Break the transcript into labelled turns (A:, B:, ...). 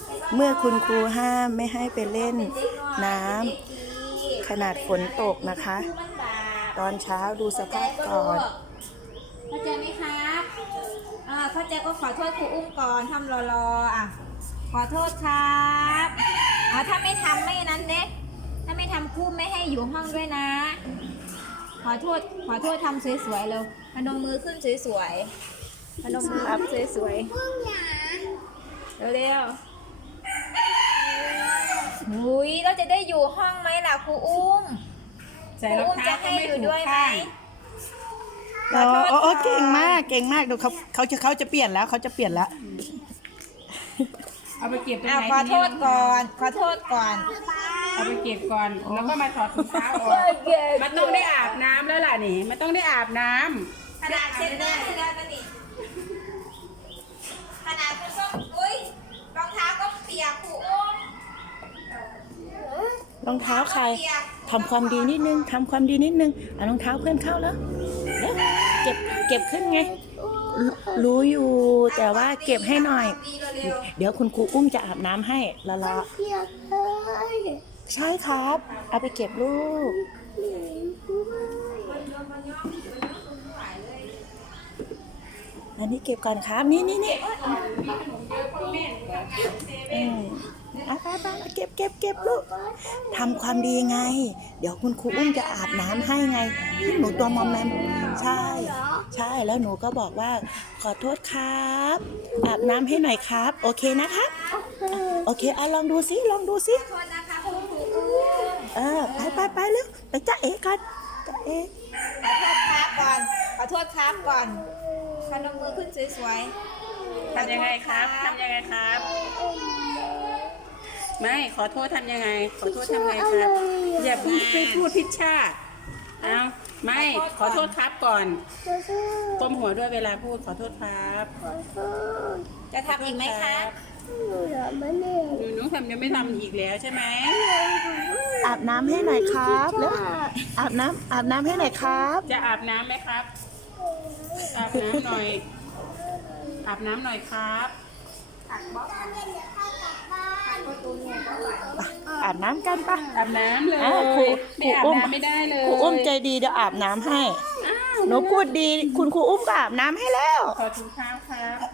A: เมื่อคุณครูห้ามไม่ให้ไปเล่นน้ำขนาดฝนตกนะคะ ตอนเช้าดูสภาพก่อน
B: เข้าใจไหมครับเข้าใจก็ขอโทษครูอุ้มก่อนทำรออ่ะขอโทษครับถ้าไม่ทำไม่นั้นเด็กถ้าไม่ทำครูไม่ให้อยู่ห้องด้วยนะ ขอโทษทำสวยๆเลยพนมมือขึ้นสวยๆพนมมืออัพสวยๆเร็วๆหุยเราจะได้อยู่ห้องไหมล่ะครูอุ้ม
C: ใส่รองเท้าก็ไม่ถูกข้าง
A: อ๋อเก่งมากเก่งมากดูเขาจะเปลี่ยนแล้วเขาจะเปลี่ยนแล้ว
C: เอาไปเก็บตรงไหน
B: ขอโทษก่อนขอโทษก่อน
C: เอาไปเก็บก่อนแล้วก็มาถอดถุงเท้าออกมันต้องได้อาบน้ำแล้วล่ะนี่มันต้องได้อาบน้ำ
B: ขนาดเช็ดหน้าที่ได้ปะนี่ขนาดคุณส้มอุ้ยรองเท้าก็เปียกครูอุ้ม
A: รองเท้าใครทำความดีนิดนึงทำความดีนิดนึงรองเท้าเพื่อนเข้าแล้วเก็บขึ้นไงรู้อยู่แต่ว่าเก็บให้หน่อย เดี๋ยวคุณครูอุ้มจะอาบน้ำให้ละละใช่ครับเอาไปเก็บลูกอันนี้เก็บก่อนครับนี่ไปเก็บลูกทำความดีไงเดี๋ยวคุณครูอุ้มจะอาบน้ำให้ไงที่หนูตัวมอมแมมใช่แล้วหนูก็บอกว่าขอโทษครับอาบน้ำให้หน่อยครับโอเคนะครับโอเคลองดูซิ
B: ขอโทษนะคะครูอุ้ม
A: ไปเร็วไปจ้าเอ๋กันจ้าเอ๋
B: ขอโทษครับก่อนพนมมือขึ้นสวยๆ
C: ทำยังไงครับไม่ขอโทษทำยังไงขอโทษทำไงครับอย่าพูดผิดชาติเอาไม่ขอโทษครับก่อนก้มหัวด้วยเวลาพูดขอโทษครับ
B: จะทำอีกไหมคะ
C: หนูทำยังไม่ทำอีกแล้วใช่ไหม
A: อาบน้ำให้หน่อยครับแล้วอาบน้ำให้หน่อยครับ
C: จะอาบน้ำไหมครับอาบน้ำหน่อยครับ
A: อาบน้ำกันปะ
C: อาบน้ำเลย
A: ครู
C: ไม่อาบน้ำไม่ได้เลย
A: ครูอุ้มใจดีเดี๋ยวอาบน้ำให้หนูพูดดีคุณครูอุ้มก็อาบน้ำให้แล้ว
C: ขอถุงเท้าครับ